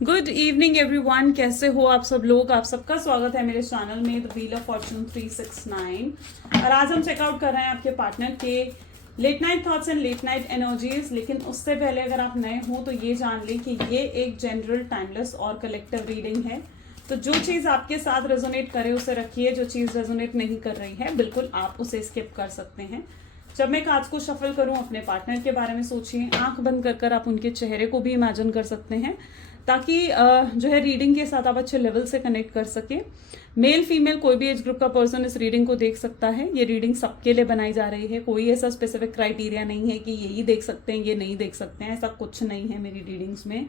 Good evening everyone, कैसे हो आप सब लोग। आप सबका स्वागत है मेरे चैनल में द व्हील ऑफ फॉर्चून 369। और आज हम चेकआउट कर रहे हैं आपके पार्टनर के late night thoughts and late night energies. लेकिन उससे पहले अगर आप नए हो तो ये जान लें कि ये एक जनरल, टाइमलेस और कलेक्टिव रीडिंग है। तो जो चीज़ आपके साथ रेजोनेट करे उसे रखिए, जो चीज़ रेजोनेट नहीं कर रही है बिल्कुल आप उसे स्किप कर सकते हैं। जब मैं कार्ड्स को शफल करूं, अपने पार्टनर के बारे में सोचिए, आंख बंद कर आप उनके चेहरे को भी इमेजिन कर सकते हैं ताकि जो है रीडिंग के साथ आप अच्छे लेवल से कनेक्ट कर सके। मेल फीमेल कोई भी एज ग्रुप का पर्सन इस रीडिंग को देख सकता है। ये रीडिंग सबके लिए बनाई जा रही है, कोई ऐसा स्पेसिफिक क्राइटेरिया नहीं है कि यही देख सकते हैं ये नहीं देख सकते हैं, ऐसा कुछ नहीं है मेरी रीडिंग्स में।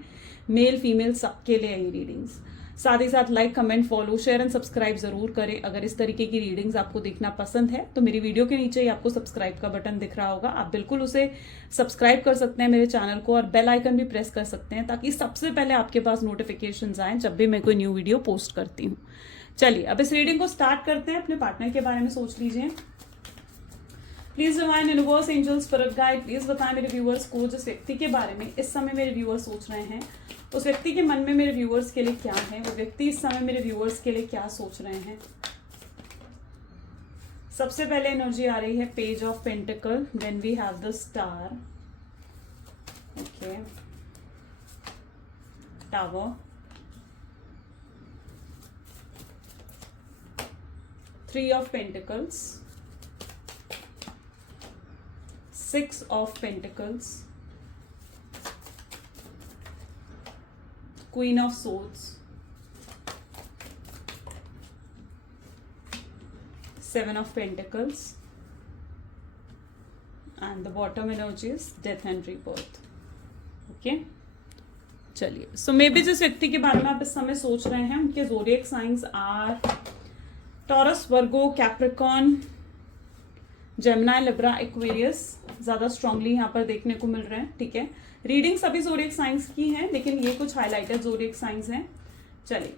मेल फीमेल सबके लिए ये रीडिंग्स। साथ ही साथ like, comment, follow, share and subscribe जरूर करें। अगर इस तरीके की रीडिंग्स आपको देखना पसंद है तो मेरी वीडियो के नीचे ही आपको सब्सक्राइब का बटन दिख रहा होगा, आप बिल्कुल उसे सब्सक्राइब कर सकते हैं मेरे चैनल को, और बेल आइकन भी प्रेस कर सकते हैं ताकि सबसे पहले आपके पास नोटिफिकेशंस आए जब भी मैं कोई न्यू वीडियो पोस्ट करती हूँ। चलिए अब इस रीडिंग को स्टार्ट करते हैं। अपने पार्टनर के बारे में सोच लीजिए। Please divine universe, angels, spirit guide, please बताएं मेरे व्यूअर्स को जिस व्यक्ति के बारे में इस समय मेरे व्यूअर्स सोच रहे हैं, उस व्यक्ति के मन में मेरे व्यूअर्स के लिए क्या है, वो व्यक्ति इस समय मेरे व्यूअर्स के लिए क्या सोच रहे हैं। सबसे पहले एनर्जी आ रही है page of pentacle, then we have the star, okay, tower, 3 of pentacles, 6 of pentacles, Queen of Swords, 7 of Pentacles, and the bottom energy is Death and Rebirth. Okay? चलिए, सो मे बी जिस व्यक्ति के बारे में आप इस समय सोच रहे हैं उनके zodiac signs are Taurus, Virgo, Capricorn, Gemini, Libra, Aquarius ज़्यादा स्ट्रांगली यहाँ पर देखने को मिल रहे हैं। ठीक है, रीडिंग सभी ज़ोडिएक साइंस की हैं, लेकिन ये कुछ हाईलाइटेड ज़ोडिएक साइंस हैं। चलिए,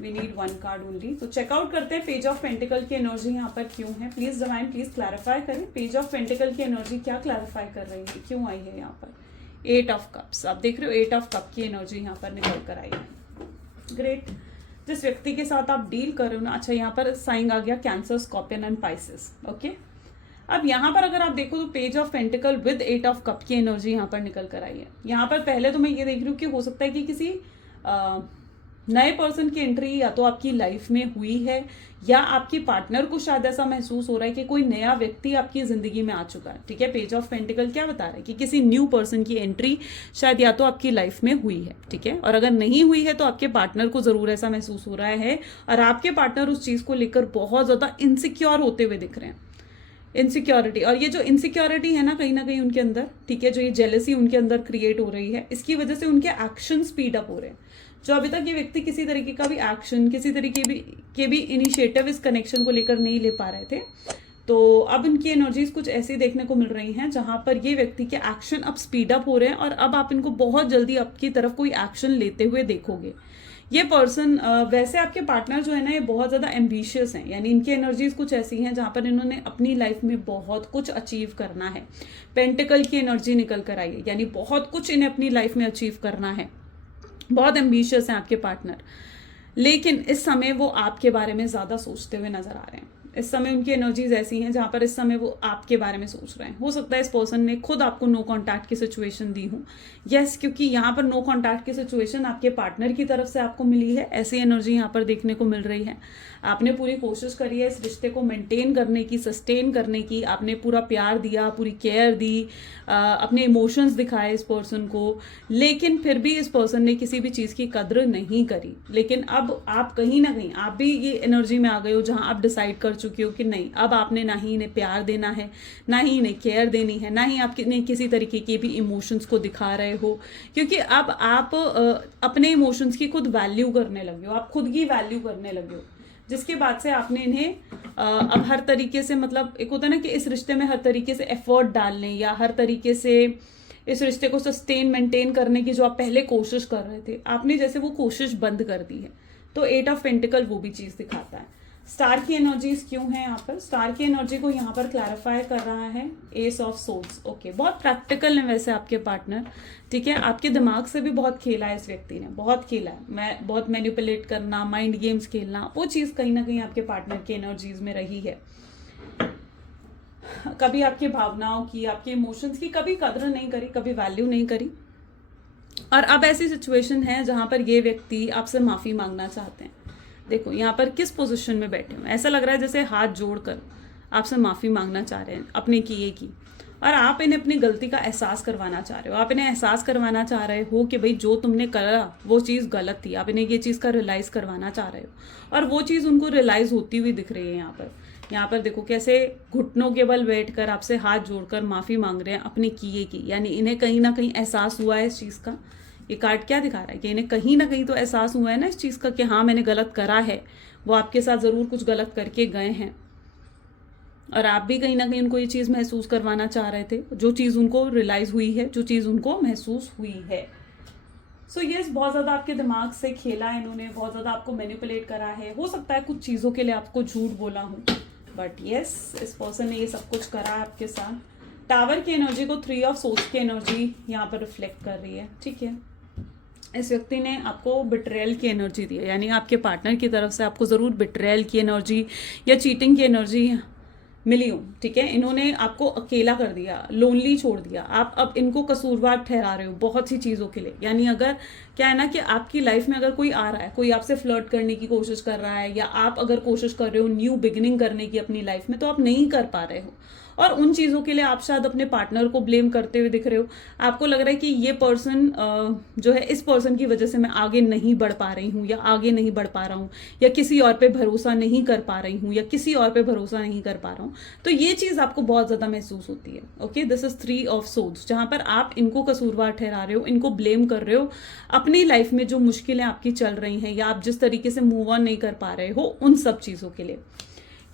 वी नीड 1 कार्ड ओनली। तो चेकआउट करते हैं पेज ऑफ पेंटिकल की एनर्जी यहाँ पर क्यों है। प्लीज डिवाइन, प्लीज क्लैरिफाई करें पेज ऑफ पेंटिकल की एनर्जी क्या क्लैरिफाई कर रही है, क्यों आई है यहाँ पर। 8 ऑफ कप्स, आप देख रहे हो 8 ऑफ कप की एनर्जी यहाँ पर निकल कर आई है। ग्रेट। जिस व्यक्ति के साथ आप डील कर रहे हो ना, अच्छा यहाँ पर साइन आ गया cancer, scorpion and Pisces. Okay, अब यहाँ पर अगर आप देखो तो page of pentacle with 8 of cup की एनर्जी यहाँ पर निकल कर आई है। यहाँ पर पहले तो मैं ये देख रही हूँ कि हो सकता है कि किसी नए पर्सन की एंट्री या तो आपकी लाइफ में हुई है, या आपकी पार्टनर को शायद ऐसा महसूस हो रहा है कि कोई नया व्यक्ति आपकी जिंदगी में आ चुका है। ठीक है, पेज ऑफ पेंटिकल क्या बता रहा है कि किसी न्यू पर्सन की एंट्री शायद या तो आपकी लाइफ में हुई है। ठीक है, और अगर नहीं हुई है तो आपके पार्टनर को जरूर ऐसा महसूस हो रहा है, और आपके पार्टनर उस चीज को लेकर बहुत ज्यादा इनसिक्योर होते हुए दिख रहे हैं। इनसिक्योरिटी, और ये जो इनसिक्योरिटी है ना कहीं उनके अंदर, ठीक है, जो ये जेलसी उनके अंदर क्रिएट हो रही है, इसकी वजह से उनके एक्शन स्पीड अप हो रहे हैं। जो अभी तक ये व्यक्ति किसी तरीके का भी एक्शन, किसी तरीके के भी इनिशिएटिव इस कनेक्शन को लेकर नहीं ले पा रहे थे, तो अब उनकी एनर्जीज कुछ ऐसी देखने को मिल रही हैं जहां पर ये व्यक्ति के एक्शन अब स्पीड अप हो रहे हैं, और अब आप इनको बहुत जल्दी आपकी तरफ कोई एक्शन लेते हुए देखोगे। ये पर्सन, वैसे आपके पार्टनर जो है ना, ये बहुत ज़्यादा एम्बिशियस हैं, यानी इनकी एनर्जीज कुछ ऐसी हैं जहाँ पर इन्होंने अपनी लाइफ में बहुत कुछ अचीव करना है। पेंटिकल की एनर्जी निकल कर आई है, यानी बहुत कुछ इन्हें अपनी लाइफ में अचीव करना है। बहुत एम्बिशियस हैं आपके पार्टनर, लेकिन इस समय वो आपके बारे में ज़्यादा सोचते हुए नजर आ रहे हैं। इस समय उनकी एनर्जीज ऐसी हैं जहाँ पर इस समय वो आपके बारे में सोच रहे हैं। हो सकता है इस पर्सन ने खुद आपको नो कॉन्टैक्ट की सिचुएशन दी हो। यस, क्योंकि यहाँ पर नो कॉन्टैक्ट की सिचुएशन आपके पार्टनर की तरफ से आपको मिली है, ऐसी एनर्जी यहाँ पर देखने को मिल रही है। आपने पूरी कोशिश करी है इस रिश्ते को मेंटेन करने की, सस्टेन करने की, आपने पूरा प्यार दिया, पूरी केयर दी, अपने इमोशंस दिखाए इस पर्सन को, लेकिन फिर भी इस पर्सन ने किसी भी चीज़ की कद्र नहीं करी। लेकिन अब आप कहीं ना कहीं, आप भी ये एनर्जी में आ गए हो जहां आप डिसाइड कर चुके हो कि नहीं, अब आपने ना ही इन्हें प्यार देना है, ना ही इन्हें केयर देनी है, ना ही आप किसी तरीके के भी इमोशंस को दिखा रहे हो, क्योंकि अब आप अपने इमोशंस की खुद वैल्यू करने लगे हो, आप खुद की वैल्यू करने लगे हो, जिसके बाद से आपने इन्हें अब हर तरीके से, मतलब एक होता है ना कि इस रिश्ते में हर तरीके से एफर्ट डालने, या हर तरीके से इस रिश्ते को सस्टेन मेंटेन करने की जो आप पहले कोशिश कर रहे थे, आपने जैसे वो कोशिश बंद कर दी है। तो 8 ऑफ पेंटिकल वो भी चीज़ दिखाता है। स्टार की एनर्जीज क्यों है यहाँ पर? स्टार की एनर्जी को यहाँ पर क्लैरिफाई कर रहा है एस ऑफ सोर्ड्स। ओके, बहुत प्रैक्टिकल है वैसे आपके पार्टनर, ठीक है। आपके दिमाग से भी बहुत खेला है इस व्यक्ति ने, बहुत खेला है। मैं बहुत मैनिपुलेट करना, माइंड गेम्स खेलना, वो चीज़ कहीं ना कहीं आपके पार्टनर की एनर्जीज में रही है। कभी आपकी भावनाओं की, आपके इमोशंस की कभी कदर नहीं करी, कभी वैल्यू नहीं करी। और अब ऐसी सिचुएशन है जहां पर ये व्यक्ति आपसे माफ़ी मांगना चाहते हैं। देखो यहाँ पर किस पोजीशन में बैठे हो, ऐसा लग रहा है जैसे हाथ जोड़कर आपसे माफ़ी मांगना चाह रहे हैं अपने किए की, और आप इन्हें अपनी गलती का एहसास करवाना चाह रहे हो। आप इन्हें एहसास करवाना चाह रहे हो कि भाई जो तुमने करा वो चीज़ गलत थी। आप इन्हें ये चीज़ का रियलाइज़ करवाना चाह रहे हो, और वो चीज़ उनको रियलाइज़ होती हुई दिख रही है यहाँ पर। यहाँ पर देखो कैसे घुटनों के बल बैठकर आपसे हाथ जोड़कर माफ़ी मांग रहे हैं अपने किए की, यानी इन्हें कहीं ना कहीं एहसास हुआ है इस चीज़ का। ये कार्ड क्या दिखा रहा है कि इन्हें कहीं ना कहीं तो एहसास हुआ है ना इस चीज़ का कि हाँ मैंने गलत करा है। वो आपके साथ ज़रूर कुछ गलत करके गए हैं, और आप भी कहीं ना कहीं उनको ये चीज़ महसूस करवाना चाह रहे थे, जो चीज़ उनको रियलाइज़ हुई है, जो चीज़ उनको महसूस हुई है। सो यस, बहुत ज़्यादा आपके दिमाग से खेला है इन्होंने, बहुत ज़्यादा आपको मैनिपुलेट करा है। हो सकता है कुछ चीज़ों के लिए आपको झूठ बोला हूँ, बट यस इस पर्सन ने ये सब कुछ करा है आपके साथ। टावर की एनर्जी को 3 ऑफ सोर्स की एनर्जी यहाँ पर रिफ्लेक्ट कर रही है, ठीक है। इस व्यक्ति ने आपको बिट्रेयल की एनर्जी दी है, यानी आपके पार्टनर की तरफ से आपको ज़रूर बिट्रेयल की एनर्जी या चीटिंग की एनर्जी मिली हो, ठीक है। इन्होंने आपको अकेला कर दिया, लोनली छोड़ दिया। आप अब इनको कसूरवार ठहरा रहे हो बहुत सी चीज़ों के लिए। यानी अगर क्या है ना कि आपकी लाइफ में अगर कोई आ रहा है, कोई आपसे फ्लर्ट करने की कोशिश कर रहा है, या आप अगर कोशिश कर रहे हो न्यू बिगिनिंग करने की अपनी लाइफ में, तो आप नहीं कर पा रहे हो, और उन चीज़ों के लिए आप शायद अपने पार्टनर को ब्लेम करते हुए दिख रहे हो। आपको लग रहा है कि ये पर्सन जो है, इस पर्सन की वजह से मैं आगे नहीं बढ़ पा रही हूँ, या आगे नहीं बढ़ पा रहा हूँ, या किसी और पे भरोसा नहीं कर पा रही हूँ, या किसी और पे भरोसा नहीं कर पा रहा हूँ। तो ये चीज़ आपको बहुत ज़्यादा महसूस होती है। Okay, this is 3 of swords, जहाँ पर आप इनको कसूरवार ठहरा रहे हो, इनको ब्लेम कर रहे हो अपनी लाइफ में जो मुश्किलें आपकी चल रही हैं, या आप जिस तरीके से मूव ऑन नहीं कर पा रहे हो उन सब चीज़ों के लिए।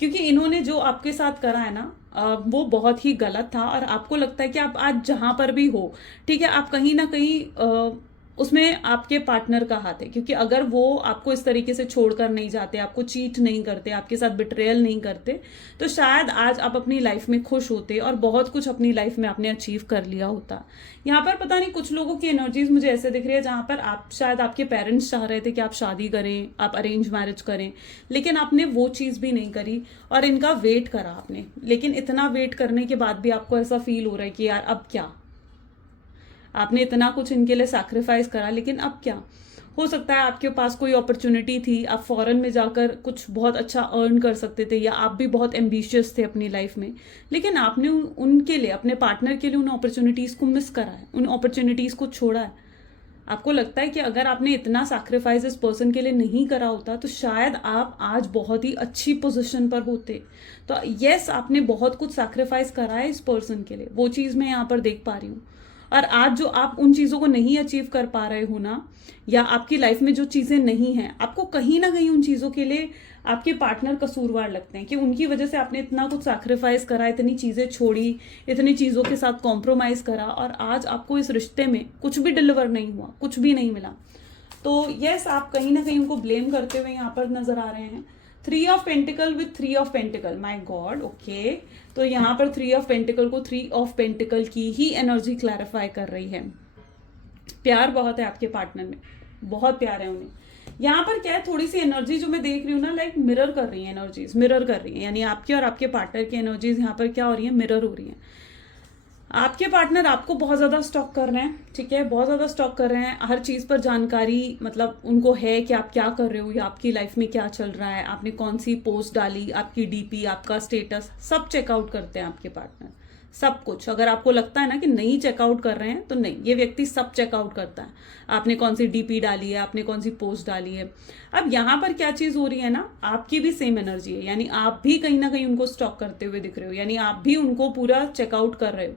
क्योंकि इन्होंने जो आपके साथ करा है ना, वो बहुत ही गलत था, और आपको लगता है कि आप आज जहां पर भी हो, ठीक है, आप कहीं ना कहीं उसमें आपके पार्टनर का हाथ है। क्योंकि अगर वो आपको इस तरीके से छोड़कर नहीं जाते, आपको चीट नहीं करते, आपके साथ बिट्रेयल नहीं करते, तो शायद आज आप अपनी लाइफ में खुश होते और बहुत कुछ अपनी लाइफ में आपने अचीव कर लिया होता। यहाँ पर पता नहीं कुछ लोगों की एनर्जीज मुझे ऐसे दिख रही है जहां पर आप शायद आपके पेरेंट्स चाह रहे थे कि आप शादी करें, आप अरेंज मैरिज करें, लेकिन आपने वो चीज़ भी नहीं करी और इनका वेट करा आपने। लेकिन इतना वेट करने के बाद भी आपको ऐसा फील हो रहा है कि यार अब क्या, आपने इतना कुछ इनके लिए सैक्रिफाइस करा, लेकिन अब क्या। हो सकता है आपके पास कोई अपॉर्चुनिटी थी, आप फॉरेन में जाकर कुछ बहुत अच्छा अर्न कर सकते थे, या आप भी बहुत एम्बिशियस थे अपनी लाइफ में, लेकिन आपने उनके लिए, अपने पार्टनर के लिए उन अपॉर्चुनिटीज़ को मिस करा है, उन अपॉर्चुनिटीज़ को छोड़ा है। आपको लगता है कि अगर आपने इतना सैक्रिफाइस इस पर्सन के लिए नहीं करा होता तो शायद आप आज बहुत ही अच्छी पोजीशन पर होते। तो यस, आपने बहुत कुछ सैक्रिफाइस करा है इस पर्सन के लिए, वो चीज़ मैं यहाँ पर देख पा रही हूँ। और आज जो आप उन चीज़ों को नहीं अचीव कर पा रहे हो ना, या आपकी लाइफ में जो चीज़ें नहीं हैं, आपको कहीं ना कहीं उन चीज़ों के लिए आपके पार्टनर कसूरवार लगते हैं कि उनकी वजह से आपने इतना कुछ सैक्रिफाइस करा, इतनी चीज़ें छोड़ी, इतनी चीज़ों के साथ कॉम्प्रोमाइज़ करा, और आज आपको इस रिश्ते में कुछ भी डिलीवर नहीं हुआ, कुछ भी नहीं मिला। तो यस, आप कहीं ना कहीं उनको ब्लेम करते हुए यहाँ पर नजर आ रहे हैं। 3 of pentacle with 3 of pentacle, my God. Okay, तो यहाँ पर 3 ऑफ पेंटिकल को 3 ऑफ पेंटिकल की ही एनर्जी क्लैरिफाई कर रही है। प्यार बहुत है आपके पार्टनर में, बहुत प्यार है उन्हें। यहाँ पर क्या है, थोड़ी सी एनर्जी जो मैं देख रही हूँ ना, लाइक मिरर कर रही है, एनर्जीज मिरर कर रही है, यानी आपके और आपके पार्टनर की एनर्जीज यहाँ पर क्या हो रही है, मिरर हो रही है। आपके पार्टनर आपको बहुत ज़्यादा स्टॉक कर रहे हैं, ठीक है, बहुत ज़्यादा स्टॉक कर रहे हैं, हर चीज़ पर जानकारी मतलब उनको है कि आप क्या कर रहे हो, या आपकी लाइफ में क्या चल रहा है, आपने कौन सी पोस्ट डाली, आपकी डीपी, आपका स्टेटस, सब चेकआउट करते हैं आपके पार्टनर, सब कुछ। अगर आपको लगता है ना कि नहीं चेकआउट कर रहे हैं, तो नहीं, ये व्यक्ति सब चेकआउट करता है। आपने कौन सी डीपी डाली है, आपने कौन सी पोस्ट डाली है। अब यहाँ पर क्या चीज़ हो रही है ना, आपकी भी सेम एनर्जी है, यानी आप भी कहीं ना कहीं उनको स्टॉक करते हुए दिख रहे हो, यानी आप भी उनको पूरा चेकआउट कर रहे हो।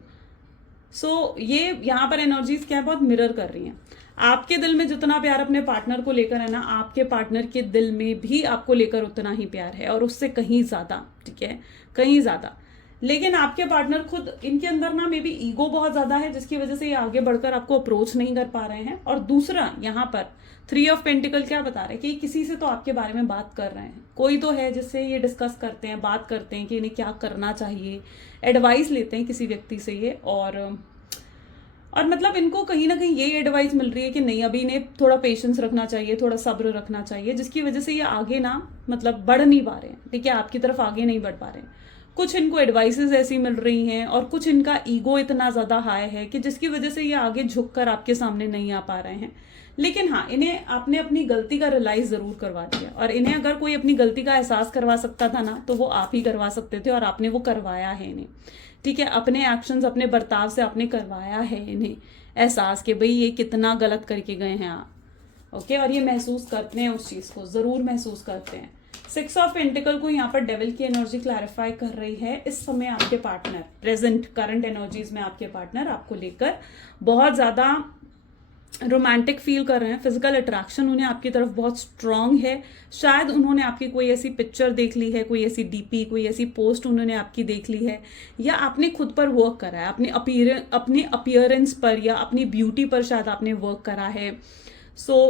सो ये यहाँ पर एनर्जीज क्या है, बहुत मिरर कर रही हैं। आपके दिल में जितना प्यार अपने पार्टनर को लेकर है ना, आपके पार्टनर के दिल में भी आपको लेकर उतना ही प्यार है, और उससे कहीं ज़्यादा, ठीक है, कहीं ज़्यादा। लेकिन आपके पार्टनर खुद, इनके अंदर ना मे बी ईगो बहुत ज्यादा है, जिसकी वजह से ये आगे बढ़कर आपको अप्रोच नहीं कर पा रहे हैं। और दूसरा यहाँ पर 3 ऑफ पेंटिकल क्या बता रहे हैं कि किसी से तो आपके बारे में बात कर रहे हैं, कोई तो है जिससे ये डिस्कस करते हैं, बात करते हैं कि इन्हें क्या करना चाहिए, एडवाइस लेते हैं किसी व्यक्ति से ये। और मतलब इनको कहीं ना कहीं ये एडवाइस मिल रही है कि नहीं, अभी इन्हें थोड़ा पेशेंस रखना चाहिए, थोड़ा सब्र रखना चाहिए, जिसकी वजह से ये आगे ना मतलब बढ़ नहीं पा रहे हैं, ठीक है, आपकी तरफ आगे नहीं बढ़ पा रहे हैं। कुछ इनको एडवाइसेस ऐसी मिल रही हैं और कुछ इनका ईगो इतना ज़्यादा हाई है कि जिसकी वजह से ये आगे झुक कर आपके सामने नहीं आ पा रहे हैं। लेकिन हाँ, इन्हें आपने अपनी गलती का रियलाइज ज़रूर करवा दिया, और इन्हें अगर कोई अपनी गलती का एहसास करवा सकता था ना, तो वो आप ही करवा सकते थे, और आपने वो करवाया है इन्हें, ठीक है। अपने एक्शंस, अपने बर्ताव से आपने करवाया है इन्हें एहसास कि भाई ये कितना गलत करके गए हैं आप, ओके। और ये महसूस करते हैं, उस चीज़ को ज़रूर महसूस करते हैं। 6 ऑफ पेंटिकल को यहाँ पर डेविल की एनर्जी क्लैरिफाई कर रही है। इस समय आपके पार्टनर, प्रेजेंट करंट एनर्जीज में आपके पार्टनर आपको लेकर बहुत ज़्यादा रोमांटिक फील कर रहे हैं। फिजिकल अट्रैक्शन उन्हें आपकी तरफ बहुत स्ट्रांग है। शायद उन्होंने आपकी कोई ऐसी पिक्चर देख ली है, कोई ऐसी डीपी, कोई ऐसी पोस्ट उन्होंने आपकी देख ली है, या आपने खुद पर वर्क करा है, अपने अपीयरेंस पर या अपनी ब्यूटी पर शायद आपने वर्क करा है।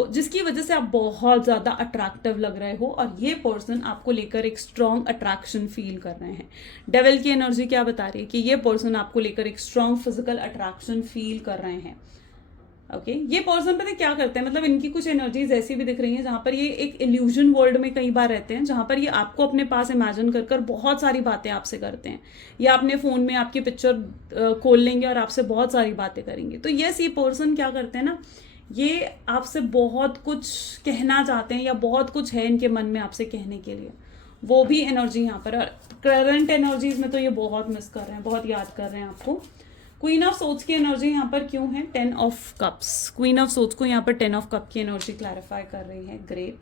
जिसकी वजह से आप बहुत ज़्यादा अट्रैक्टिव लग रहे हो, और ये पर्सन आपको लेकर एक स्ट्रॉन्ग अट्रैक्शन फील कर रहे हैं। डेविल की एनर्जी क्या बता रही है कि ये पर्सन आपको लेकर एक स्ट्रॉन्ग फिजिकल अट्रैक्शन फील कर रहे हैं, ओके। ये पर्सन पता है क्या करते हैं, मतलब इनकी कुछ एनर्जीज ऐसी भी दिख रही हैं जहां पर ये एक इल्यूजन वर्ल्ड में कई बार रहते हैं, जहां पर ये आपको अपने पास इमेजिन कर बहुत सारी बातें आपसे करते हैं, या अपने फोन में आपकी पिक्चर खोल लेंगे और आपसे बहुत सारी बातें करेंगे। तो यस, ये पर्सन क्या करते हैं ना, ये आपसे बहुत कुछ कहना चाहते हैं, या बहुत कुछ है इनके मन में आपसे कहने के लिए, वो भी एनर्जी यहाँ पर। करंट एनर्जीज में तो ये बहुत मिस कर रहे हैं, बहुत याद कर रहे हैं आपको। क्वीन ऑफ सोर्ड्स की एनर्जी यहाँ पर क्यों है? 10 of cups. Queen of swords को यहाँ पर 10 ऑफ कप की एनर्जी क्लैरिफाई कर रही है। ग्रेट।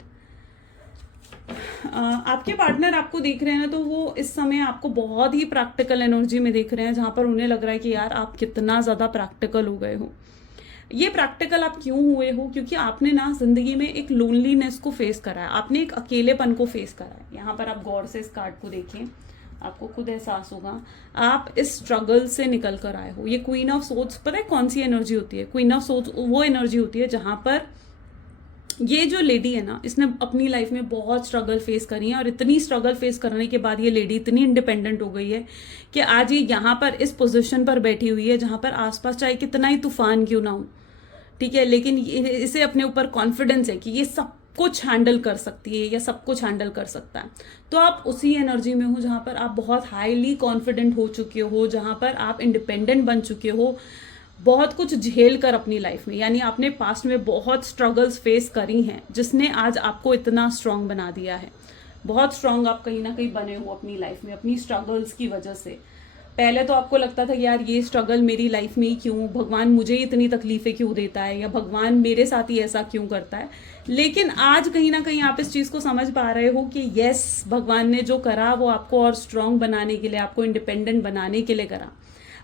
आपके पार्टनर आपको देख रहे हैं ना, तो वो इस समय आपको बहुत ही प्रैक्टिकल एनर्जी में देख रहे हैं, जहां पर उन्हें लग रहा है कि यार आप कितना ज़्यादा प्रैक्टिकल हो गए हो। ये प्रैक्टिकल आप क्यों हुए हो? क्योंकि आपने ना जिंदगी में एक लोनलीनेस को फेस करा है, आपने एक अकेलेपन को फेस करा है। यहाँ पर आप गौर से इस कार्ड को देखें, आपको खुद एहसास होगा आप इस स्ट्रगल से निकल कर आए हो। ये क्वीन ऑफ सोर्ड्स पता है कौन सी एनर्जी होती है? क्वीन ऑफ सोर्ड्स वो एनर्जी होती है जहां पर ये जो लेडी है ना, इसने अपनी लाइफ में बहुत स्ट्रगल फेस करी है, और इतनी स्ट्रगल फेस करने के बाद ये लेडी इतनी इंडिपेंडेंट हो गई है कि आज ये यहाँ पर इस पोजीशन पर बैठी हुई है जहाँ पर आसपास चाहे कितना ही तूफान क्यों ना हो, ठीक है, लेकिन इसे अपने ऊपर कॉन्फिडेंस है कि ये सब कुछ हैंडल कर सकती है या सब कुछ हैंडल कर सकता है। तो आप उसी एनर्जी में हो जहाँ पर आप बहुत हाईली कॉन्फिडेंट हो चुके हो, जहाँ पर आप इंडिपेंडेंट बन चुके हो, बहुत कुछ झेल कर अपनी लाइफ में, यानी आपने पास्ट में बहुत स्ट्रगल्स फेस करी हैं जिसने आज आपको इतना स्ट्रांग बना दिया है। बहुत स्ट्रांग आप कहीं ना कहीं बने हो अपनी लाइफ में अपनी स्ट्रगल्स की वजह से। पहले तो आपको लगता था यार ये स्ट्रगल मेरी लाइफ में ही क्यों, भगवान मुझे इतनी तकलीफें क्यों देता है, या भगवान मेरे साथ ही ऐसा क्यों करता है। लेकिन आज कहीं ना कहीं आप इस चीज़ को समझ पा रहे हो कि यस, भगवान ने जो करा वो आपको और स्ट्रांग बनाने के लिए, आपको इंडिपेंडेंट बनाने के लिए करा।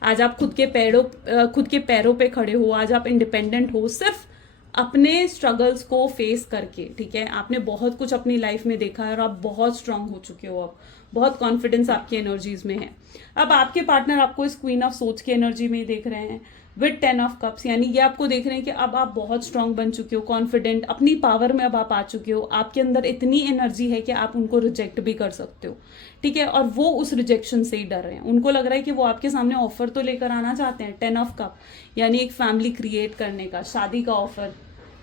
आज आप खुद के पैरों पे खड़े हो, आज आप इंडिपेंडेंट हो सिर्फ अपने स्ट्रगल्स को फेस करके, ठीक है। आपने बहुत कुछ अपनी लाइफ में देखा है और आप बहुत स्ट्रांग हो चुके हो, अब बहुत कॉन्फिडेंस आपकी एनर्जीज में है। अब आपके पार्टनर आपको इस क्वीन ऑफ सोर्ड्स की एनर्जी में देख रहे हैं विद 10 ऑफ कप्स, यानी ये आपको देख रहे हैं कि अब आप बहुत स्ट्रांग बन चुके हो, कॉन्फिडेंट, अपनी पावर में अब आप आ चुके हो। आपके अंदर इतनी एनर्जी है कि आप उनको रिजेक्ट भी कर सकते हो, ठीक है। और वो उस रिजेक्शन से ही डर रहे हैं। उनको लग रहा है कि वो आपके सामने ऑफर तो लेकर आना चाहते हैं, 10 ऑफ कप, यानी एक फैमिली क्रिएट करने का, शादी का ऑफर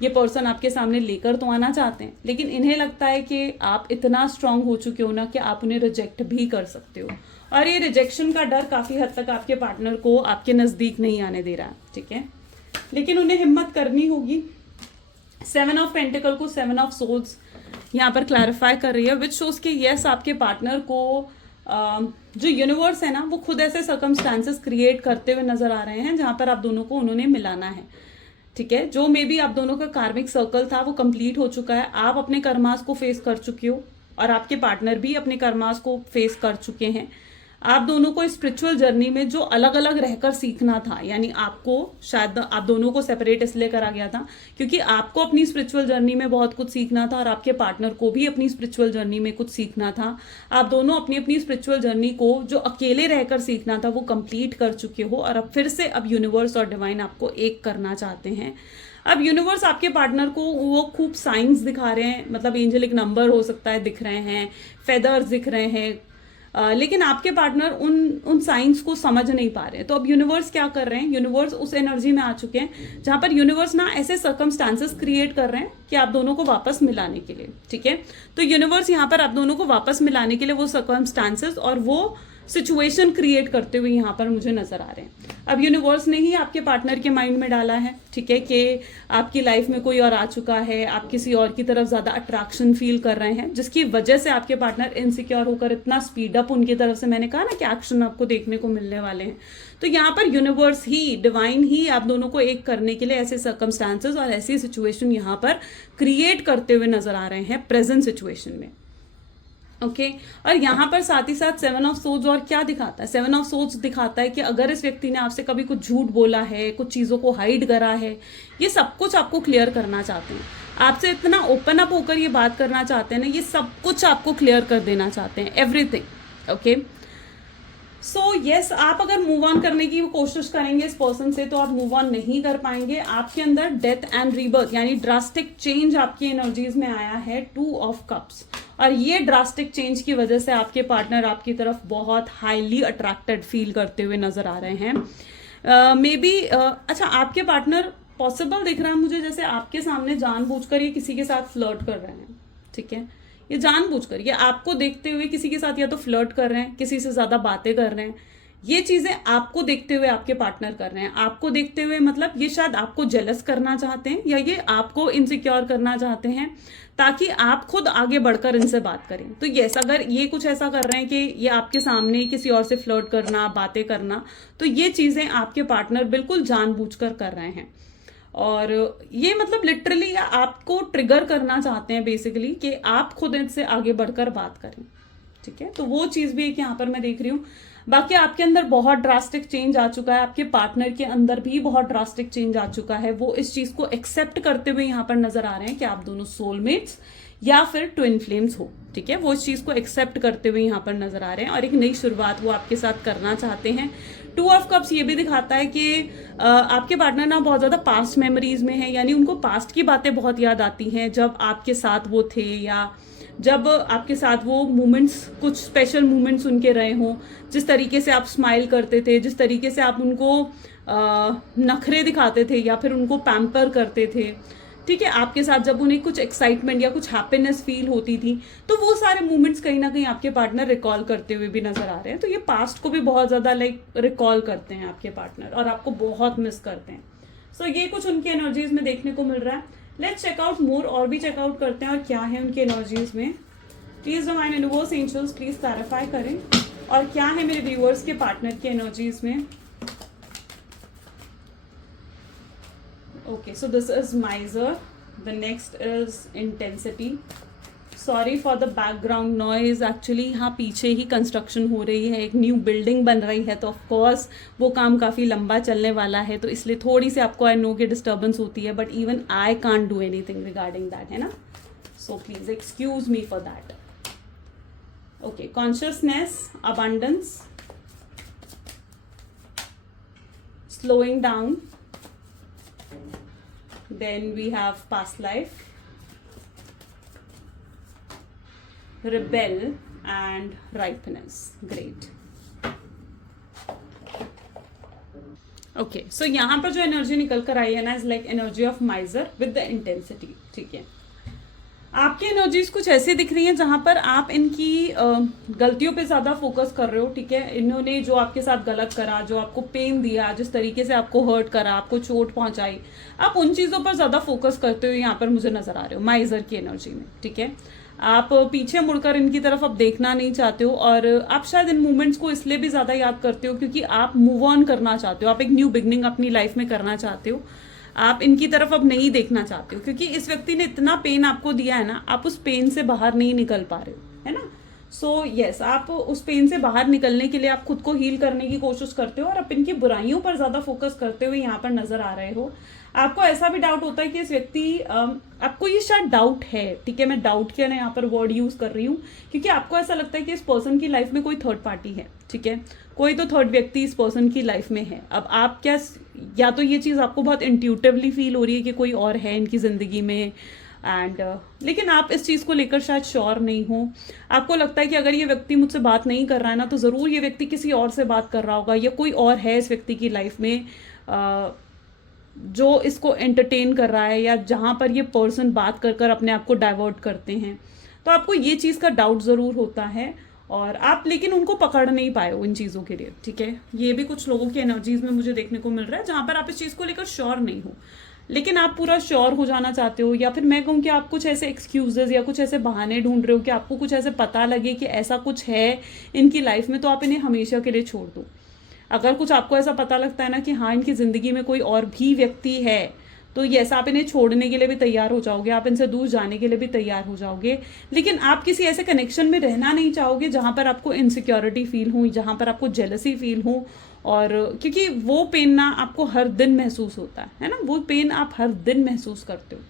ये पर्सन आपके सामने लेकर तो आना चाहते हैं, लेकिन इन्हें लगता है कि आप इतना स्ट्रांग हो चुके हो ना कि आप उन्हें रिजेक्ट भी कर सकते हो। और ये रिजेक्शन का डर काफी हद तक आपके पार्टनर को आपके नजदीक नहीं आने दे रहा है, ठीक है। लेकिन उन्हें हिम्मत करनी होगी। 7 ऑफ पेंटिकल को 7 ऑफ सोर्ड्स यहाँ पर क्लैरिफाई कर रही है, विच शोज के यस आपके पार्टनर को जो यूनिवर्स है ना, वो खुद ऐसे सर्कमस्टांसेस क्रिएट करते हुए नजर आ रहे हैं जहां पर आप दोनों को उन्होंने मिलाना है, ठीक है। जो मे बी आप दोनों का कार्मिक सर्कल था वो कंप्लीट हो चुका है। आप अपने कर्मास को फेस कर चुके हो और आपके पार्टनर भी अपने कर्मास को फेस कर चुके हैं। आप दोनों को स्पिरिचुअल जर्नी में जो अलग अलग रहकर सीखना था, यानी आपको शायद आप दोनों को सेपरेट इसलिए करा गया था क्योंकि आपको अपनी स्पिरिचुअल जर्नी में बहुत कुछ सीखना था और आपके पार्टनर को भी अपनी स्पिरिचुअल जर्नी में कुछ सीखना था। आप दोनों अपनी अपनी स्पिरिचुअल जर्नी को जो अकेले रहकर सीखना था वो कंप्लीट कर चुके हो और अब फिर से अब यूनिवर्स और डिवाइन आपको एक करना चाहते हैं। अब यूनिवर्स आपके पार्टनर को वो खूब साइंस दिखा रहे हैं, मतलब एंजेलिक नंबर हो सकता है दिख रहे हैं, फेदर्स दिख रहे हैं, लेकिन आपके पार्टनर उन साइंस को समझ नहीं पा रहे हैं। तो अब यूनिवर्स क्या कर रहे हैं, यूनिवर्स उस एनर्जी में आ चुके हैं जहां पर यूनिवर्स ना ऐसे सर्कमस्टांसेस क्रिएट कर रहे हैं कि आप दोनों को वापस मिलाने के लिए, ठीक है। तो यूनिवर्स यहाँ पर आप दोनों को वापस मिलाने के लिए वो सर्कमस्टांसेस और वो सिचुएशन क्रिएट करते हुए यहाँ पर मुझे नजर आ रहे हैं। अब यूनिवर्स ने ही आपके पार्टनर के माइंड में डाला है, ठीक है, कि आपकी लाइफ में कोई और आ चुका है, आप किसी और की तरफ ज्यादा अट्रैक्शन फील कर रहे हैं, जिसकी वजह से आपके पार्टनर इनसिक्योर होकर इतना स्पीड अप उनकी तरफ से, मैंने कहा ना कि एक्शन आपको देखने को मिलने वाले हैं। तो यहाँ पर यूनिवर्स ही, डिवाइन ही आप दोनों को एक करने के लिए ऐसे सर्कमस्टांसेस और ऐसी सिचुएशन यहाँ पर क्रिएट करते हुए नजर आ रहे हैं प्रेजेंट सिचुएशन में। ओके और यहाँ पर साथ ही साथ 7 ऑफ सोर्ड्स और क्या दिखाता है, 7 ऑफ सोर्ड्स दिखाता है कि अगर इस व्यक्ति ने आपसे कभी कुछ झूठ बोला है, कुछ चीज़ों को हाइड करा है, ये सब कुछ आपको क्लियर करना चाहते हैं, आपसे इतना ओपन अप होकर ये बात करना चाहते हैं ना, ये सब कुछ आपको क्लियर कर देना चाहते हैं, एवरीथिंग। ओके सो यस, आप अगर मूव ऑन करने की कोशिश करेंगे इस पर्सन से तो आप मूव ऑन नहीं कर पाएंगे। आपके अंदर डेथ एंड रीबर्थ यानी ड्रास्टिक चेंज आपकी एनर्जीज में आया है, 2 ऑफ कप्स, और ये ड्रास्टिक चेंज की वजह से आपके पार्टनर आपकी तरफ बहुत हाईली अट्रैक्टेड फील करते हुए नजर आ रहे हैं। मे बी अच्छा, आपके पार्टनर पॉसिबल दिख रहा है मुझे जैसे आपके सामने जानबूझकर ये किसी के साथ फ्लर्ट कर रहे हैं, ठीक है, ये जानबूझकर ये आपको देखते हुए किसी के साथ या तो फ्लर्ट कर रहे हैं, किसी से ज्यादा बातें कर रहे हैं, ये चीजें आपको देखते हुए आपके पार्टनर कर रहे हैं। आपको देखते हुए मतलब ये शायद आपको जेलस करना चाहते हैं या ये आपको इनसिक्योर करना चाहते हैं ताकि आप खुद आगे बढ़कर इनसे बात करें। तो यस, अगर ये कुछ ऐसा कर रहे हैं कि ये आपके सामने किसी और से फ्लर्ट करना, बातें करना, तो ये चीजें आपके पार्टनर बिल्कुल जानबूझकर कर रहे हैं और ये मतलब लिटरली आपको ट्रिगर करना चाहते हैं बेसिकली कि आप खुद इनसे आगे बढ़कर बात करें, ठीक है। तो वो चीज भी एक यहाँ पर मैं देख रही हूँ। बाकी आपके अंदर बहुत ड्रास्टिक चेंज आ चुका है, आपके पार्टनर के अंदर भी बहुत ड्रास्टिक चेंज आ चुका है। वो इस चीज को एक्सेप्ट करते हुए यहाँ पर नजर आ रहे हैं कि आप दोनों सोलमेट्स या फिर ट्विन फ्लेम्स हो, ठीक है। वो इस चीज को एक्सेप्ट करते हुए यहाँ पर नजर आ रहे हैं और एक नई शुरुआत वो आपके साथ करना चाहते हैं। 2 ऑफ कप्स ये भी दिखाता है कि आपके पार्टनर ना बहुत ज्यादा पास्ट मेमोरीज में है, यानी उनको पास्ट की बातें बहुत याद आती हैं, जब आपके साथ वो थे या जब आपके साथ वो मोमेंट्स, कुछ स्पेशल मोमेंट्स उनके रहे हों, जिस तरीके से आप स्माइल करते थे, जिस तरीके से आप उनको नखरे दिखाते थे या फिर उनको पैम्पर करते थे, ठीक है, आपके साथ जब उन्हें कुछ एक्साइटमेंट या कुछ हैप्पीनेस फील होती थी, तो वो सारे मोमेंट्स कहीं ना कहीं आपके पार्टनर रिकॉल करते हुए भी नजर आ रहे हैं। तो ये पास्ट को भी बहुत ज्यादा रिकॉल करते हैं आपके पार्टनर और आपको बहुत मिस करते हैं। सो ये कुछ उनकी एनर्जीज में देखने को मिल रहा है। लेट्स चेकआउट मोर, और भी चेकआउट करते हैं और क्या है उनकी एनर्जीज में। Please divine universe angels please clarify करें और क्या है मेरे व्यूअर्स के पार्टनर की एनर्जीज में। Okay, so this is miser. The next is intensity. Sorry for the background noise. Actually यहाँ पीछे ही कंस्ट्रक्शन हो रही है, एक न्यू बिल्डिंग बन रही है, तो ऑफ कोर्स वो काम काफ़ी लंबा चलने वाला है, तो इसलिए थोड़ी सी आपको आई नो कि डिस्टर्बेंस होती है, but even I can't do anything regarding that, है ना। So please excuse me for that. Okay, consciousness, abundance, slowing down, then we have past life, rebel and ripeness. Great. Okay, so यहाँ पर जो energy निकल कर आई है ना, is like energy of माइजर with the intensity, ठीक है। आपकी एनर्जीज कुछ ऐसे दिख रही हैं जहां पर आप इनकी गलतियों पे ज्यादा फोकस कर रहे हो, ठीक है। इन्होंने जो आपके साथ गलत करा, जो आपको पेन दिया, जिस तरीके से आपको हर्ट करा, आपको चोट पहुंचाई, आप उन चीजों पर ज्यादा फोकस करते हुए यहाँ पर मुझे नजर आ रहे हो माइजर की एनर्जी में, ठीक है। आप पीछे मुड़कर इनकी तरफ अब देखना नहीं चाहते हो और आप शायद इन मोमेंट्स को इसलिए भी ज्यादा याद करते हो क्योंकि आप मूव ऑन करना चाहते हो, आप एक न्यू बिगनिंग अपनी लाइफ में करना चाहते हो। आप इनकी तरफ अब नहीं देखना चाहते हो क्योंकि इस व्यक्ति ने इतना पेन आपको दिया है ना, आप उस पेन से बाहर नहीं निकल पा रहे हो, है ना। सो यस, आप उस पेन से बाहर निकलने के लिए आप खुद को हील करने की कोशिश करते हो और आप इनकी बुराइयों पर ज्यादा फोकस करते हुए यहाँ पर नजर आ रहे हो। आपको ऐसा भी डाउट होता है कि इस व्यक्ति आपको ये शायद डाउट है, ठीक है, मैं डाउट किया ना यहाँ पर वर्ड यूज कर रही हूँ, क्योंकि आपको ऐसा लगता है कि इस पर्सन की लाइफ में कोई थर्ड पार्टी है, ठीक है, कोई तो थर्ड व्यक्ति इस पर्सन की लाइफ में है। अब आप क्या, या तो ये चीज़ आपको बहुत इंट्यूटिवली फील हो रही है कि कोई और है इनकी ज़िंदगी में, एंड लेकिन आप इस चीज़ को लेकर शायद श्योर नहीं हो। आपको लगता है कि अगर ये व्यक्ति मुझसे बात नहीं कर रहा है ना, तो ज़रूर ये व्यक्ति किसी और से बात कर रहा होगा, या कोई और है इस व्यक्ति की लाइफ में जो इसको एंटरटेन कर रहा है, या जहाँ पर ये पर्सन बात कर कर अपने आप को डाइवर्ट करते हैं। तो आपको ये चीज़ का डाउट ज़रूर होता है, और आप लेकिन उनको पकड़ नहीं पाए हो इन चीज़ों के लिए, ठीक है। ये भी कुछ लोगों की एनर्जीज में मुझे देखने को मिल रहा है, जहाँ पर आप इस चीज़ को लेकर श्योर नहीं हो, लेकिन आप पूरा श्योर हो जाना चाहते हो, या फिर मैं कहूँ कि आप कुछ ऐसे एक्सक्यूजेज या कुछ ऐसे बहाने ढूंढ रहे हो कि आपको कुछ ऐसे पता लगे कि ऐसा कुछ है इनकी लाइफ में, तो आप इन्हें हमेशा के लिए छोड़ दो। अगर कुछ आपको ऐसा पता लगता है ना कि हाँ इनकी ज़िंदगी में कोई और भी व्यक्ति है, तो यस, आप इन्हें छोड़ने के लिए भी तैयार हो जाओगे, आप इनसे दूर जाने के लिए भी तैयार हो जाओगे, लेकिन आप किसी ऐसे कनेक्शन में रहना नहीं चाहोगे जहाँ पर आपको इनसिक्योरिटी फील हो, जहाँ पर आपको जेलसी फील हो। और क्योंकि वो पेन ना आपको हर दिन महसूस होता है ना, वो पेन आप हर दिन महसूस करते हो,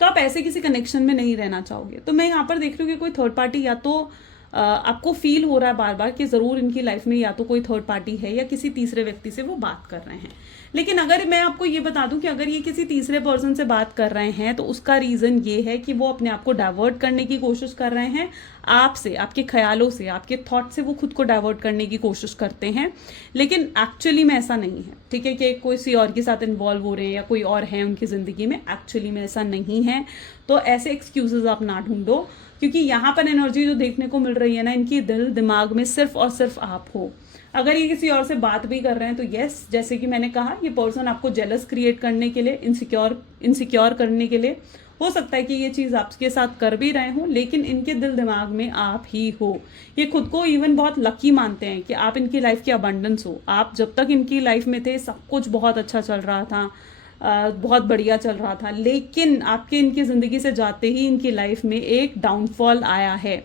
तो आप ऐसे किसी कनेक्शन में नहीं रहना चाहोगे। तो मैं यहाँ पर देख रही हूँ कि कोई थर्ड पार्टी, या तो आपको फील हो रहा है बार बार कि ज़रूर इनकी लाइफ में या तो कोई थर्ड पार्टी है, या किसी तीसरे व्यक्ति से वो बात कर रहे हैं। लेकिन अगर मैं आपको ये बता दूं कि अगर ये किसी तीसरे पर्सन से बात कर रहे हैं, तो उसका रीज़न ये है कि वो अपने आप को डाइवर्ट करने की कोशिश कर रहे हैं आपसे, आपके ख्यालों से, आपके थॉट से वो खुद को डाइवर्ट करने की कोशिश करते हैं। लेकिन एक्चुअली में ऐसा नहीं है, ठीक है, कि कोई और के साथ इन्वॉल्व हो रहे हैं या कोई और है उनकी ज़िंदगी में, एक्चुअली में ऐसा नहीं है। तो ऐसे एक्सक्यूजेज आप ना ढूंढो, क्योंकि यहाँ पर एनर्जी जो देखने को मिल रही है ना, इनकी दिल दिमाग में सिर्फ और सिर्फ आप हो। अगर ये किसी और से बात भी कर रहे हैं, तो यस, जैसे कि मैंने कहा, ये पर्सन आपको जेलस क्रिएट करने के लिए, इनसिक्योर करने के लिए, हो सकता है कि ये चीज़ आपके साथ कर भी रहे हो, लेकिन इनके दिल दिमाग में आप ही हो। ये खुद को इवन बहुत लकी मानते हैं कि आप इनकी लाइफ की अबंडेंस हो। आप जब तक इनकी लाइफ में थे, सब कुछ बहुत अच्छा चल रहा था, बहुत बढ़िया चल रहा था, लेकिन आपके इनकी ज़िंदगी से जाते ही इनकी लाइफ में एक डाउनफॉल आया है,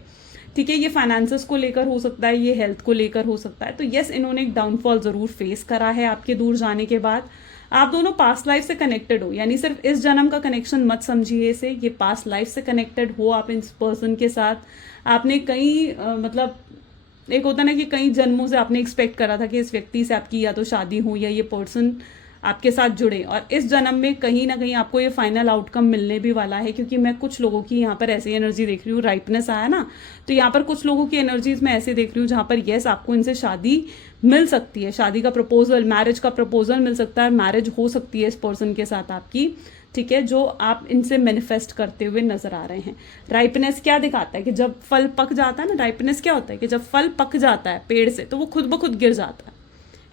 ठीक है। ये फाइनेंसेस को लेकर हो सकता है, ये हेल्थ को लेकर हो सकता है। तो यस, इन्होंने एक डाउनफॉल ज़रूर फेस करा है आपके दूर जाने के बाद। आप दोनों पास्ट लाइफ से कनेक्टेड हो, यानी सिर्फ इस जन्म का कनेक्शन मत समझिए इसे, ये पास्ट लाइफ से कनेक्टेड हो आप इस पर्सन के साथ। आपने कई मतलब एक होता ना कि कई जन्मों से आपने एक्सपेक्ट करा था कि इस व्यक्ति से आपकी या तो शादी हो, या ये पर्सन आपके साथ जुड़े, और इस जन्म में कहीं ना कहीं आपको ये फाइनल आउटकम मिलने भी वाला है। क्योंकि मैं कुछ लोगों की यहाँ पर ऐसी एनर्जी देख रही हूँ, राइपनेस आया ना, तो यहाँ पर कुछ लोगों की एनर्जीज मैं ऐसे देख रही हूँ जहाँ पर यस, आपको इनसे शादी मिल सकती है, शादी का प्रपोजल, मैरिज का प्रपोजल मिल सकता है, मैरिज हो सकती है इस पर्सन के साथ आपकी, ठीक है, जो आप इनसे मैनिफेस्ट करते हुए नजर आ रहे हैं। राइपनेस क्या दिखाता है कि जब फल पक जाता है ना, राइपनेस क्या होता है कि जब फल पक जाता है पेड़ से, तो वो खुद ब खुद गिर जाता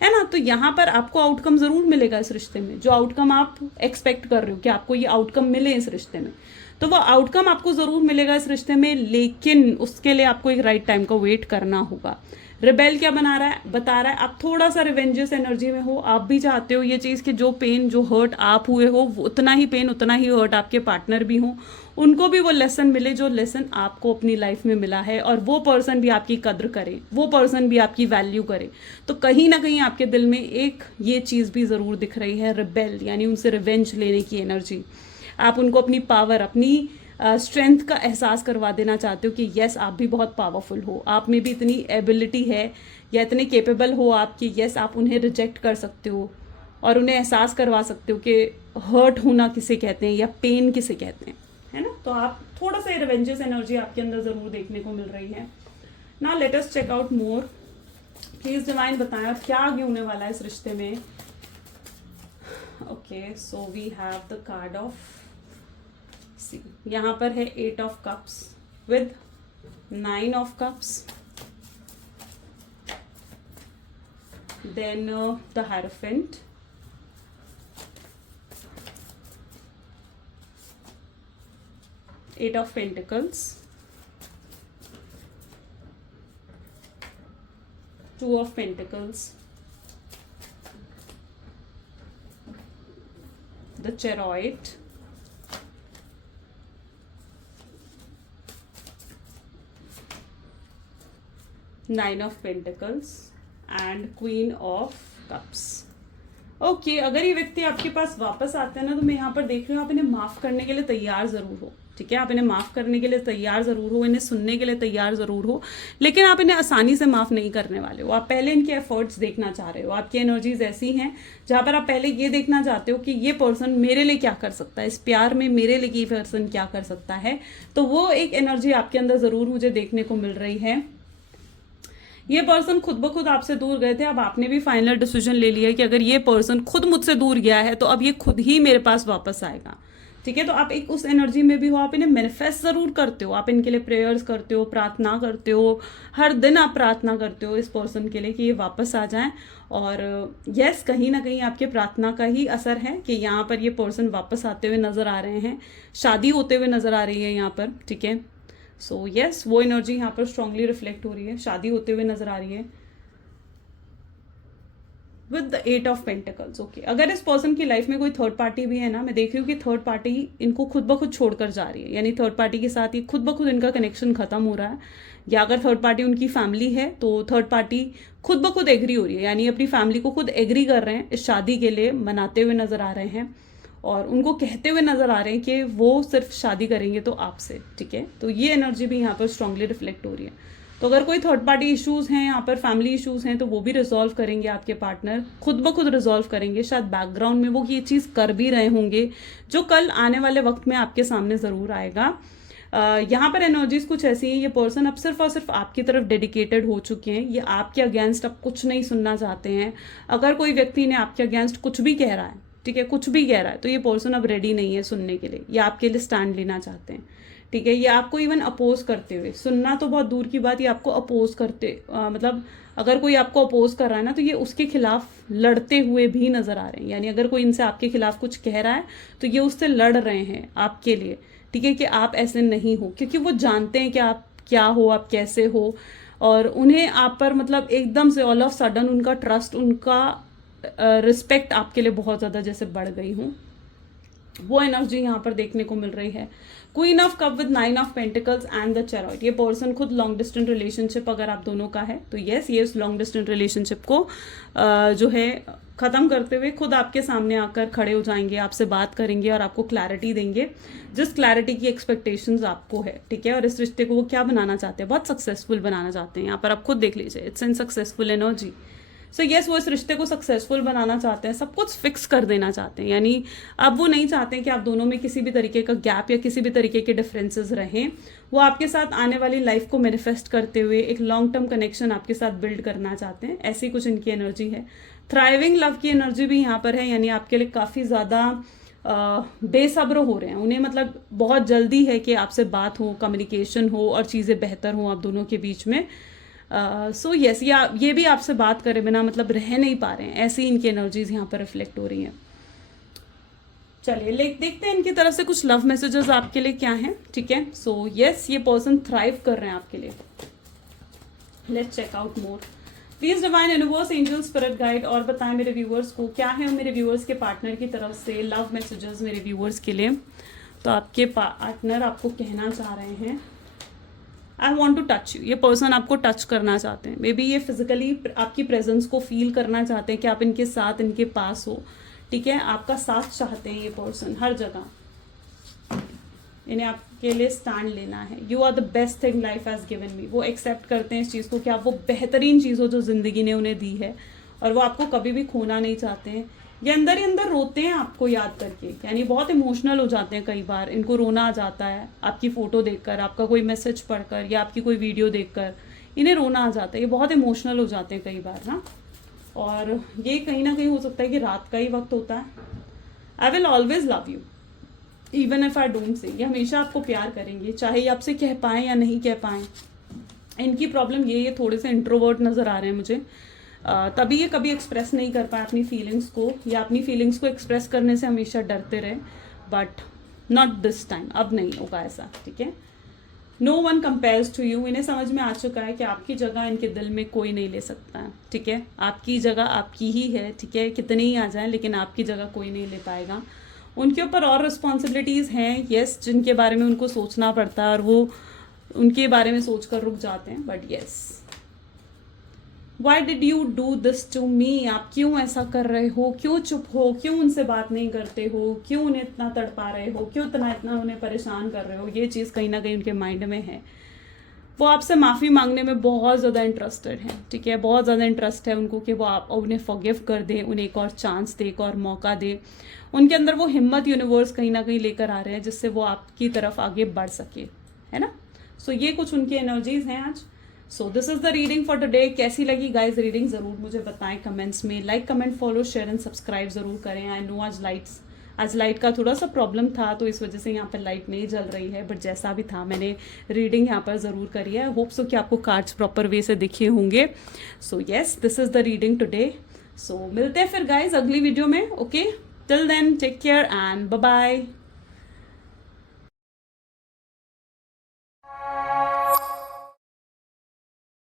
है ना। तो यहाँ पर आपको आउटकम जरूर मिलेगा इस रिश्ते में, जो आउटकम आप एक्सपेक्ट कर रहे हो कि आपको ये आउटकम मिले इस रिश्ते में, तो वो आउटकम आपको जरूर मिलेगा इस रिश्ते में, लेकिन उसके लिए आपको एक राइट टाइम का वेट करना होगा। रिबेल क्या बना रहा है, बता रहा है आप थोड़ा सा रिवेंजस एनर्जी में हो। आप भी चाहते हो ये चीज़ कि जो पेन, जो हर्ट आप हुए हो, उतना ही पेन, उतना ही हर्ट आपके पार्टनर भी हो, उनको भी वो लेसन मिले जो लेसन आपको अपनी लाइफ में मिला है, और वो पर्सन भी आपकी कद्र करे, वो पर्सन भी आपकी वैल्यू करे। तो कहीं ना कहीं आपके दिल में एक ये चीज़ भी ज़रूर दिख रही है, रिबेल, यानी उनसे रिवेंज लेने की एनर्जी। आप उनको अपनी पावर, अपनी स्ट्रेंथ का एहसास करवा देना चाहते हो कि यस, आप भी बहुत पावरफुल हो, आप में भी इतनी एबिलिटी है या इतने केपेबल हो आप कि यस, आप उन्हें रिजेक्ट कर सकते हो और उन्हें एहसास करवा सकते हो कि हर्ट होना किसे कहते हैं या पेन किसे कहते हैं, है ना। तो आप थोड़ा सा रिवेंजस एनर्जी आपके अंदर ज़रूर देखने को मिल रही है ना। Let us check out more, please divine बताएं और क्या आगे होने वाला है इस रिश्ते में। Okay, so we have the card of, यहाँ पर है 8 of cups with 9 of cups, then the hierophant, Eight of Pentacles, 2 of Pentacles, the Chariot, 9 of pentacles and queen of cups. Okay, अगर ये व्यक्ति आपके पास वापस आते हैं ना, तो मैं यहाँ पर देख रही हूँ आप इन्हें माफ़ करने के लिए तैयार ज़रूर हो। ठीक है, आप इन्हें माफ़ करने के लिए तैयार ज़रूर हो, इन्हें सुनने के लिए तैयार ज़रूर हो, लेकिन आप इन्हें आसानी से माफ़ नहीं करने वाले हो। आप पहले इनके एफर्ट्स देखना चाह रहे हो। आपकी एनर्जीज ऐसी हैं जहाँ पर आप पहले ये देखना चाहते हो कि ये पर्सन मेरे लिए क्या कर सकता है, इस प्यार में मेरे लिए ये पर्सन क्या कर सकता है। तो वो एक एनर्जी आपके अंदर ज़रूर मुझे देखने को मिल रही है। ये पर्सन खुद ब खुद आपसे दूर गए थे, अब आपने भी फाइनल डिसीजन ले लिया कि अगर ये पर्सन खुद मुझसे दूर गया है तो अब ये खुद ही मेरे पास वापस आएगा। ठीक है, तो आप एक उस एनर्जी में भी हो, आप इन्हें मैनिफेस्ट ज़रूर करते हो, आप इनके लिए प्रेयर्स करते हो, प्रार्थना करते हो, हर दिन आप प्रार्थना करते हो इस पर्सन के लिए कि ये वापस आ जाएं। और यस, कहीं ना कहीं आपके प्रार्थना का ही असर है कि यहाँ पर ये पर्सन वापस आते हुए नज़र आ रहे हैं, शादी होते हुए नज़र आ रही है यहाँ पर। ठीक है, सो यस, वो एनर्जी यहाँ पर स्ट्रांगली रिफ्लेक्ट हो रही है, शादी होते हुए नजर आ रही है with the 8 of pentacles. Okay, अगर इस पर्सन की लाइफ में कोई थर्ड पार्टी भी है ना, मैं देख रही हूँ कि थर्ड पार्टी इनको खुद ब खुद छोड़कर जा रही है, यानी थर्ड पार्टी के साथ ही खुद ब खुद इनका कनेक्शन खत्म हो रहा है। या अगर थर्ड पार्टी उनकी फैमिली है तो थर्ड पार्टी खुद ब खुद एग्री हो रही है, यानी अपनी फैमिली को खुद एग्री कर रहे हैं, इस शादी के लिए मनाते हुए नजर आ रहे हैं और उनको कहते हुए नजर आ रहे हैं कि वो सिर्फ शादी करेंगे तो आपसे। ठीक है, तो ये एनर्जी भी यहाँ पर स्ट्रांगली रिफ्लेक्ट हो रही है। तो अगर कोई थर्ड पार्टी इश्यूज हैं यहाँ पर, फैमिली इश्यूज हैं, तो वो भी रिजॉल्व करेंगे आपके पार्टनर, खुद ब खुद रिजॉल्व करेंगे। शायद बैकग्राउंड में वो ये चीज़ कर भी रहे होंगे जो कल आने वाले वक्त में आपके सामने ज़रूर आएगा। यहाँ पर एनर्जीज कुछ ऐसी हैं, ये पर्सन अब सिर्फ और सिर्फ आपकी तरफ डेडिकेटेड हो चुके हैं, ये आपके अगेंस्ट अब कुछ नहीं सुनना चाहते हैं। अगर कोई व्यक्ति ने आपके अगेंस्ट कुछ भी कह रहा है, ठीक है, कुछ भी कह रहा है, तो ये पर्सन अब रेडी नहीं है सुनने के लिए, ये आपके लिए स्टैंड लेना चाहते हैं। ठीक है, ये आपको इवन अपोज करते हुए, सुनना तो बहुत दूर की बात, ये आपको अपोज करते मतलब अगर कोई आपको अपोज कर रहा है ना, तो ये उसके खिलाफ लड़ते हुए भी नजर आ रहे हैं। यानी अगर कोई इनसे आपके खिलाफ कुछ कह रहा है तो ये उससे लड़ रहे हैं आपके लिए। ठीक है, कि आप ऐसे नहीं हो, क्योंकि वो जानते हैं कि आप क्या हो, आप कैसे हो, और उन्हें आप पर मतलब एकदम से ऑल ऑफ सडन उनका ट्रस्ट, उनका रिस्पेक्ट आपके लिए बहुत ज़्यादा जैसे बढ़ गई हूँ, वो एनर्जी यहाँ पर देखने को मिल रही है। Queen of cup with 9 of pentacles and the chariot. ये पर्सन खुद लॉन्ग डिस्टेंस रिलेशनशिप अगर आप दोनों का है तो यस, ये इस लॉन्ग डिस्टेंस रिलेशनशिप को जो है ख़त्म करते हुए खुद आपके सामने आकर खड़े हो जाएंगे, आपसे बात करेंगे और आपको क्लैरिटी देंगे, जिस क्लैरिटी की एक्सपेक्टेशंस आपको है। ठीक है, और इस रिश्ते को वो क्या बनाना चाहते हैं, बहुत सक्सेसफुल बनाना चाहते हैं। यहाँ पर आप खुद देख लीजिए, it's an successful energy. So yes, वो इस रिश्ते को सक्सेसफुल बनाना चाहते हैं, सब कुछ फिक्स कर देना चाहते हैं। यानी अब वो नहीं चाहते हैं कि आप दोनों में किसी भी तरीके का गैप या किसी भी तरीके के डिफरेंसेस रहें। वो आपके साथ आने वाली लाइफ को मैनिफेस्ट करते हुए एक लॉन्ग टर्म कनेक्शन आपके साथ बिल्ड करना चाहते हैं, ऐसी कुछ इनकी एनर्जी है। थ्राइविंग लव की एनर्जी भी यहाँ पर है, यानी आपके लिए काफ़ी ज़्यादा बेसब्र हो रहे हैं, उन्हें मतलब बहुत जल्दी है कि आपसे बात हो, कम्युनिकेशन हो और चीज़ें बेहतर हो आप दोनों के बीच में। सो यस, ये भी आपसे बात करे बिना मतलब रह नहीं पा रहे हैं, ऐसी इनकी एनर्जीज यहाँ पर रिफ्लेक्ट हो रही हैं। चलिए देखते हैं इनकी तरफ से कुछ लव मैसेजेस आपके लिए क्या हैं। ठीक है, सो यस, ये पर्सन थ्राइव कर रहे हैं आपके लिए। Let's check out more. Please divine universe, angel, spirit guide, और बताएं मेरे व्यूअर्स को क्या है मेरे व्यूअर्स के पार्टनर की तरफ से लव मैसेजेस मेरे व्यूअर्स के लिए। तो आपके पार्टनर आपको कहना चाह रहे हैं, I want to touch you. ये पर्सन आपको टच करना चाहते हैं, मे बी ये फिजिकली आपकी प्रेजेंस को फील करना चाहते हैं कि आप इनके साथ, इनके पास हो। ठीक है, आपका साथ चाहते हैं ये पर्सन हर जगह, इन्हें आपके लिए स्टैंड लेना है। You are the best thing life has given me. वो एक्सेप्ट करते हैं इस चीज़ को कि आप वो बेहतरीन चीज़ हो जो ज़िंदगी ने उन्हें दी है, और वो आपको कभी भी खोना नहीं चाहते हैं। ये अंदर ही अंदर रोते हैं आपको याद करके, यानी बहुत इमोशनल हो जाते हैं कई बार, इनको रोना आ जाता है आपकी फ़ोटो देखकर, आपका कोई मैसेज पढ़कर या आपकी कोई वीडियो देखकर, इन्हें रोना आ जाता है, ये बहुत इमोशनल हो जाते हैं कई बार ना। और ये कहीं ना कहीं हो सकता है कि रात का ही वक्त होता है। I will always love you even if I don't say. ये हमेशा आपको प्यार करेंगे, चाहे ये आपसे कह पाएँ या नहीं कह पाएँ। इनकी प्रॉब्लम ये थोड़े से इंट्रोवर्ट नज़र आ रहे हैं मुझे, तभी ये कभी एक्सप्रेस नहीं कर पाए अपनी फीलिंग्स को, या अपनी फीलिंग्स को एक्सप्रेस करने से हमेशा डरते रहे, बट नॉट दिस टाइम, अब नहीं होगा ऐसा। ठीक है, no one compares to you. इन्हें समझ में आ चुका है कि आपकी जगह इनके दिल में कोई नहीं ले सकता है। ठीक है, आपकी जगह आपकी ही है। ठीक है, कितने ही आ जाएं लेकिन आपकी जगह कोई नहीं ले पाएगा। उनके ऊपर और रिस्पॉन्सिबिलिटीज़ हैं यस, जिनके बारे में उनको सोचना पड़ता है और वो उनके बारे में सोच कर रुक जाते हैं, but yes why did you do this to me, आप क्यों ऐसा कर रहे हो, क्यों चुप हो, क्यों उनसे बात नहीं करते हो, क्यों उन्हें इतना तड़पा रहे हो, क्यों इतना उन्हें परेशान कर रहे हो, ये चीज़ कहीं ना कहीं उनके माइंड में है। वो आपसे माफ़ी मांगने में बहुत ज़्यादा इंटरेस्टेड हैं, ठीक है, बहुत ज़्यादा इंटरेस्ट है उनको कि वो आप उन्हें फॉरगिव कर दें, उन्हें एक और चांस दे, एक और मौका दे। उनके अंदर वो हिम्मत यूनिवर्स कहीं ना कहीं लेकर आ रहे हैं जिससे वो आपकी तरफ आगे बढ़ सके, है ना। सो ये कुछ उनकी एनर्जीज हैं आज। So this is the reading for today. कैसी लगी गाइज रीडिंग ज़रूर मुझे बताएं कमेंट्स में। Like, comment, follow, share and subscribe ज़रूर करें। आई नो आज लाइट का थोड़ा सा प्रॉब्लम था तो इस वजह से यहाँ पर लाइट नहीं जल रही है, बट जैसा भी था मैंने रीडिंग यहाँ पर ज़रूर करी है। आई होप सो कि आपको कार्ड्स प्रॉपर वे से दिखे होंगे। So yes, this is the reading today. So मिलते हैं फिर गाइज अगली वीडियो में। Okay, till then take care and bye bye.